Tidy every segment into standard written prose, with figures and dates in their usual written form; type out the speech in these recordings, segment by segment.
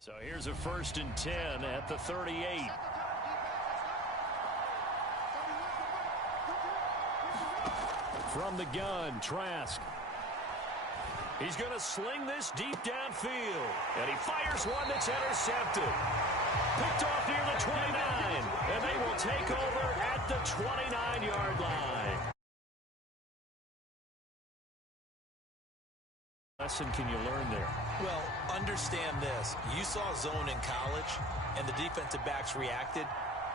So here's a 1st and 10 at the 38. From the gun, Trask. He's going to sling this deep downfield. And he fires one that's intercepted. Picked off near the 29. And they will take over at the 29-yard line. Lesson can you learn there? Well, understand this. You saw zone in college, and the defensive backs reacted,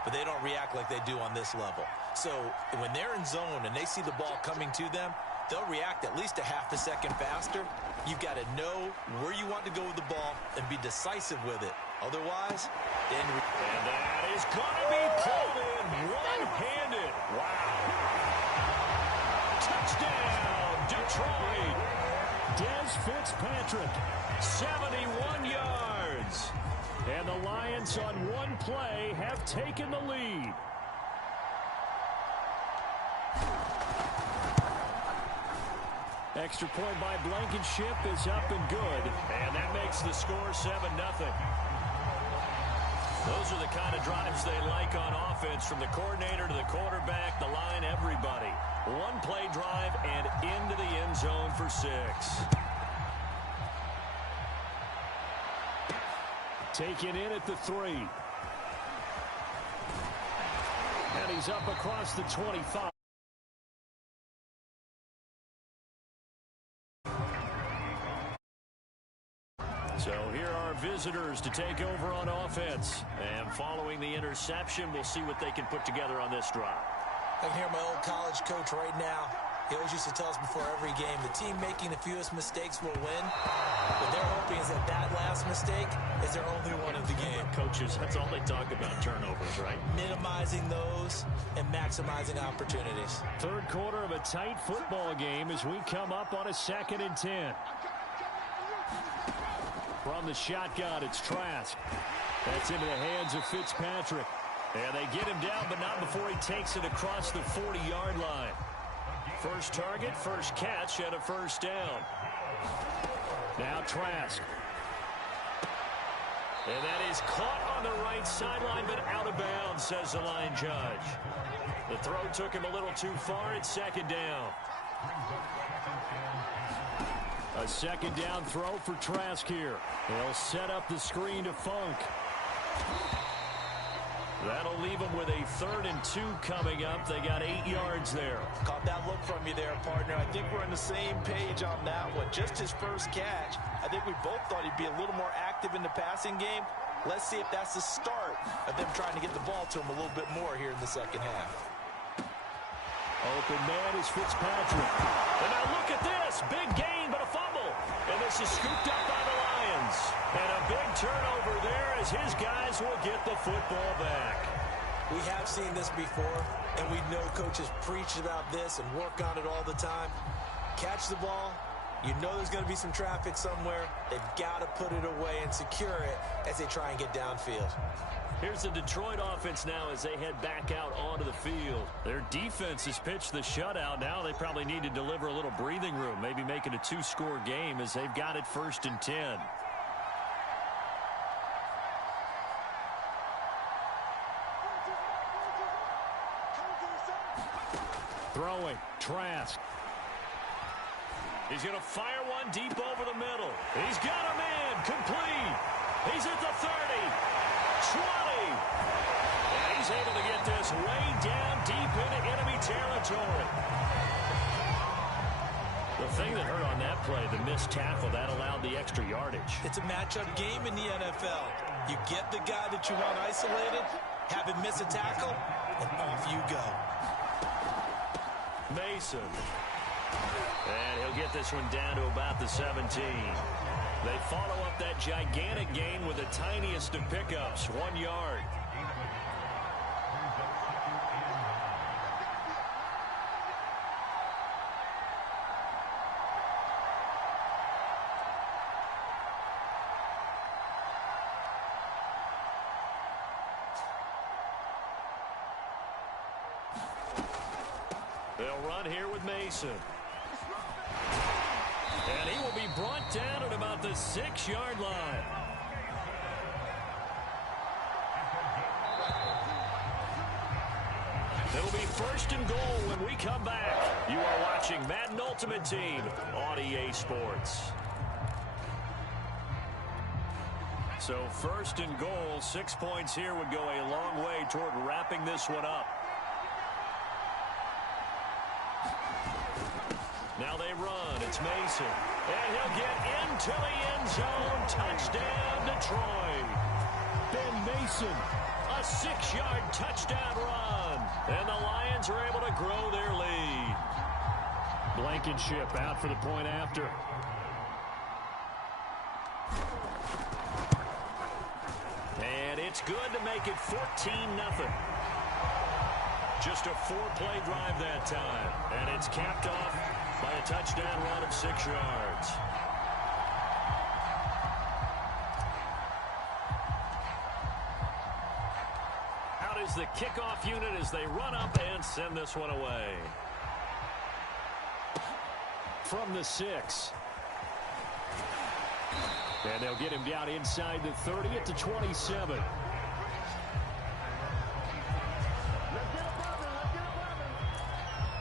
but they don't react like they do on this level. So when they're in zone and they see the ball coming to them, they'll react at least a half a second faster. You've got to know where you want to go with the ball and be decisive with it. Otherwise, then... And that is going to be pulled in one-handed. Wow. Touchdown, Detroit. Dez Fitzpatrick, 71 yards. And the Lions on one play have taken the lead. Extra point by Blankenship is up and good. And that makes the score 7-0. Those are the kind of drives they like on offense, from the coordinator to the quarterback, the line, everybody. One play drive and into the end zone for 6. Taken in at the 3. And he's up across the 25. So here are visitors to take over on offense. And following the interception, we'll see what they can put together on this drive. I can hear my old college coach right now. He always used to tell us before every game, the team making the fewest mistakes will win. What they're hoping is that that last mistake is their only one of the game. Coaches, that's all they talk about, turnovers, right? Minimizing those and maximizing opportunities. Third quarter of a tight football game as we come up on a 2nd and 10. From the shotgun, it's Trask. That's into the hands of Fitzpatrick. And they get him down, but not before he takes it across the 40-yard line. First target, first catch, and a first down. Now Trask. And that is caught on the right sideline, but out of bounds, says the line judge. The throw took him a little too far. It's 2nd down. A 2nd down throw for Trask here. They'll set up the screen to Funk. That'll leave them with a 3rd and 2 coming up. They got 8 yards there. Caught that look from you there, partner. I think we're on the same page on that one. Just his first catch. I think we both thought he'd be a little more active in the passing game. Let's see if that's the start of them trying to get the ball to him a little bit more here in the second half. Open man is Fitzpatrick. And now look at this. Big gain, but a fumble. And this is scooped up by the Lions. And a big turnover there as his guys will get the football back. We have seen this before, and we know coaches preach about this and work on it all the time. Catch the ball. You know there's going to be some traffic somewhere. They've got to put it away and secure it as they try and get downfield. Here's the Detroit offense now as they head back out onto the field. Their defense has pitched the shutout. Now they probably need to deliver a little breathing room, maybe make it a 2-score game as they've got it 1st and 10. Throwing, Trask. He's going to fire one deep over the middle. He's got him in, complete. He's at the 30. 20. And he's able to get this way down deep into enemy territory. The thing that hurt on that play, the missed tackle, that allowed the extra yardage. It's a matchup game in the NFL. You get the guy that you want isolated, have him miss a tackle, and off you go. Mason. And he'll get this one down to about the 17. They follow up that gigantic gain with the tiniest of pickups, 1 yard. They'll run here with Mason. And he will be brought down at about the 6-yard line. It'll be first and goal when we come back. You are watching Madden Ultimate Team on EA Sports. So first and goal, 6 points here would go a long way toward wrapping this one up. Now they run. It's Mason. And he'll get into the end zone. Touchdown, Detroit. Ben Mason, a 6-yard touchdown run. And the Lions are able to grow their lead. Blankenship out for the point after. And it's good to make it 14-0. Just a 4-play drive that time. And it's capped off by a touchdown run of 6 yards. Out is the kickoff unit as they run up and send this one away. From the 6. And they'll get him down inside the 30 at the 27.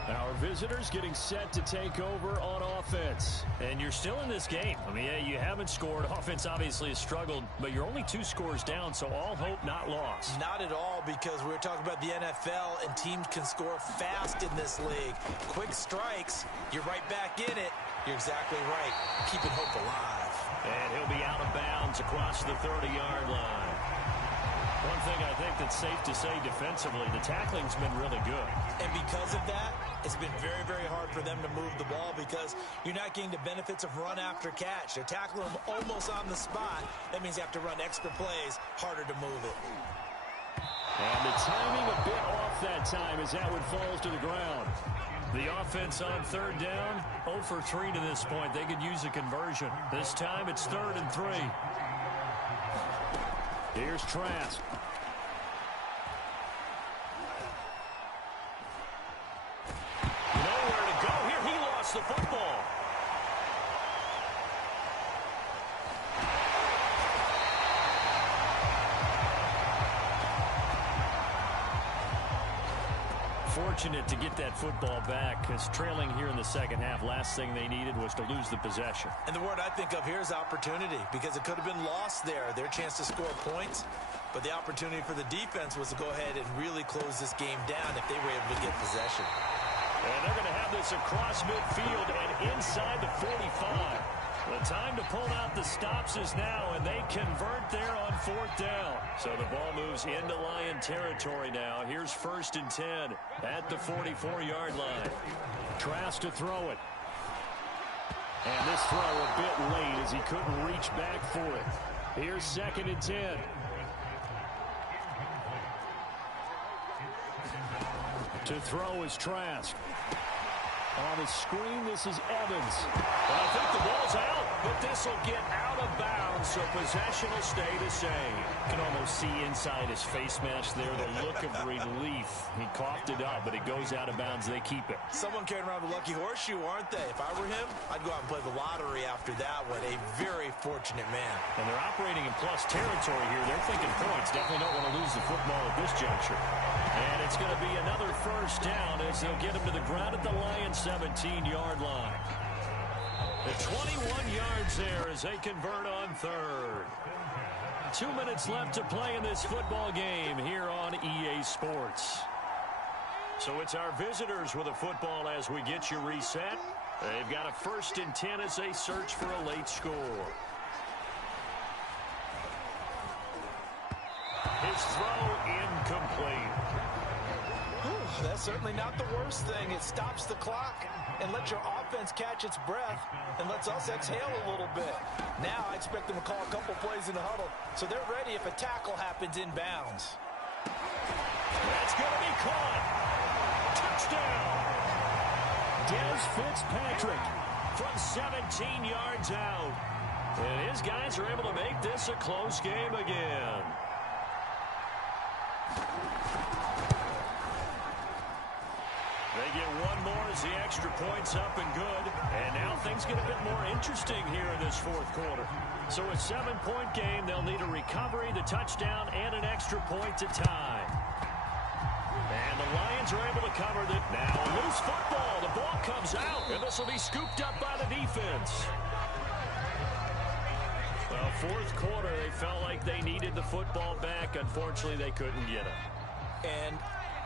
Our visitors getting set to take over on offense. And you're still in this game. I mean, yeah, you haven't scored. Offense obviously has struggled, but you're only 2 scores down, so all hope not lost. Not at all, because we were talking about the NFL, and teams can score fast in this league. Quick strikes, you're right back in it. You're exactly right. Keeping hope alive. And he'll be out of bounds across the 30-yard line. One thing I think that's safe to say defensively, the tackling's been really good. And because of that, it's been very, very hard for them to move the ball because you're not getting the benefits of run after catch. They're tackling them almost on the spot. That means you have to run extra plays, harder to move it. And the timing a bit off that time as that one falls to the ground. The offense on 3rd down, 0 for 3 to this point. They could use a conversion. This time it's 3rd and 3. Here's Trask. Nowhere to go here. He lost the football. Fortunate to get that football back because trailing here in the second half, last thing they needed was to lose the possession. And the word I think of here is opportunity because it could have been lost there, their chance to score points. But the opportunity for the defense was to go ahead and really close this game down if they were able to get possession. And they're going to have this across midfield and inside the 45. The time to pull out the stops is now, and they convert there on 4th down. So the ball moves into Lion territory now. Here's 1st and 10 at the 44-yard line. Trask to throw it. And this throw a bit late as he couldn't reach back for it. Here's 2nd and 10. To throw is Trask. On the screen, this is Evans. And I think the ball's out, but this will get out of bounds, so possession will stay the same. You can almost see inside his face mask there the look of relief. He coughed it up, but it goes out of bounds. They keep it. Someone carrying around a lucky horseshoe, aren't they? If I were him, I'd go out and play the lottery after that one. A very fortunate man. And they're operating in plus territory here. They're thinking points. Definitely don't want to lose the football at this juncture. And it's going to be another 1st down as they'll get him to the ground at the Lions' 17-yard line. The 21 yards there as they convert on 3rd. 2 minutes left to play in this football game here on EA Sports. So it's our visitors with a football as we get you reset. They've got a 1st and 10 as they search for a late score. His throw incomplete. That's certainly not the worst thing. It stops the clock and lets your offense catch its breath and lets us exhale a little bit. Now I expect them to call a couple plays in the huddle so they're ready if a tackle happens inbounds. That's going to be caught. Touchdown. Dez Fitzpatrick from 17 yards out. And his guys are able to make this a close game again. They get one more as the extra point's up and good. And now things get a bit more interesting here in this fourth quarter. So a 7-point game, they'll need a recovery, the touchdown, and an extra point to tie. And the Lions are able to cover that. Now a loose football. The ball comes out, and this will be scooped up by the defense. Well, fourth quarter, they felt like they needed the football back. Unfortunately, they couldn't get it. And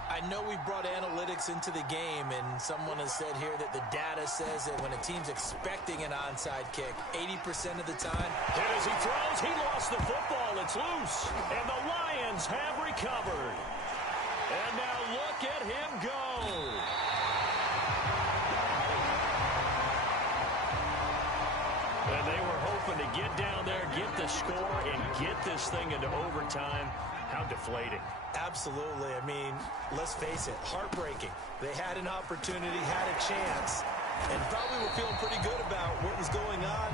I know we brought analytics into the game, and someone has said here that the data says that when a team's expecting an onside kick, 80% of the time. And as he throws, he lost the football. It's loose. And the Lions have recovered. And now look at him go. And they were hoping to get down there, get the score, and get this thing into overtime. How deflating. Absolutely. I mean, let's face it, heartbreaking. They had an opportunity, had a chance, and probably were feeling pretty good about what was going on,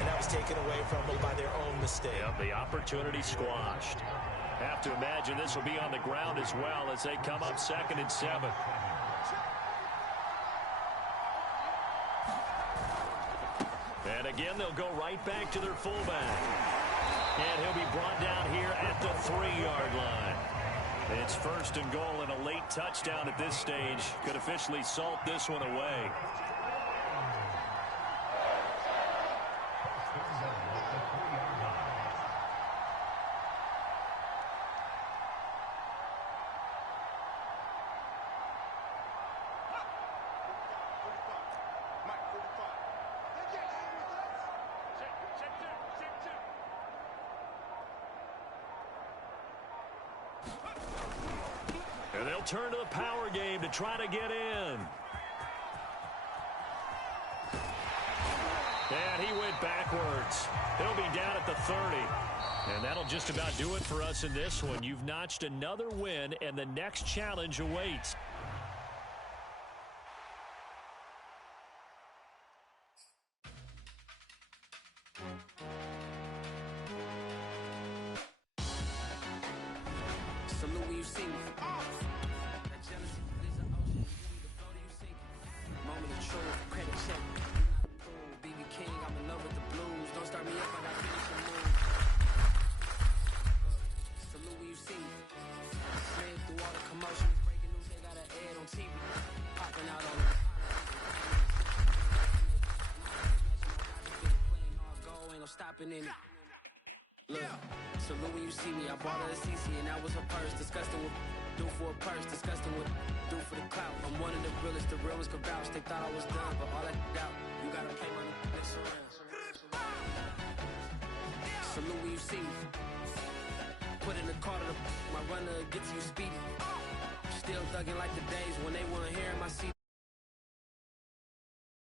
and that was taken away from them by their own mistake. Yep, the opportunity squashed. Have to imagine this will be on the ground as well as they come up 2nd and 7. And again, they'll go right back to their fullback. And he'll be brought down here at the 3-yard line. It's 1st and goal, and a late touchdown at this stage could officially salt this one away. And they'll turn to the power game to try to get in. And he went backwards. He'll be down at the 30. And that'll just about do it for us in this one. You've notched another win, and the next challenge awaits. Salute when you see me. That jealousy is an ocean. You need to float or you sink. Moment of truth, credit check. BB King, I'm in love with the blues. Don't start me up, I got finishing moves. Salute when you see me. Slid through all the commotions. Breaking news, they got an ad on TV. Popping out on it. Playing all go, ain't no stopping in it. Look, salute when you see me. I bought her a CC and that was her purse. Disgusting what do for a purse. Disgusting what do for the clout. I'm one of the realest. The real ones could vouch. They thought I was done, but all that out. You gotta play money. Mix around. Salute when you see me. Put in the car to the my runner gets you speedy. Still thugging like the days when they weren't here in my seat.